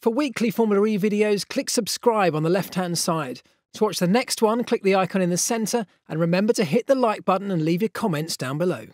For weekly Formula E videos, click subscribe on the left-hand side. To watch the next one, click the icon in the centre, and remember to hit the like button and leave your comments down below.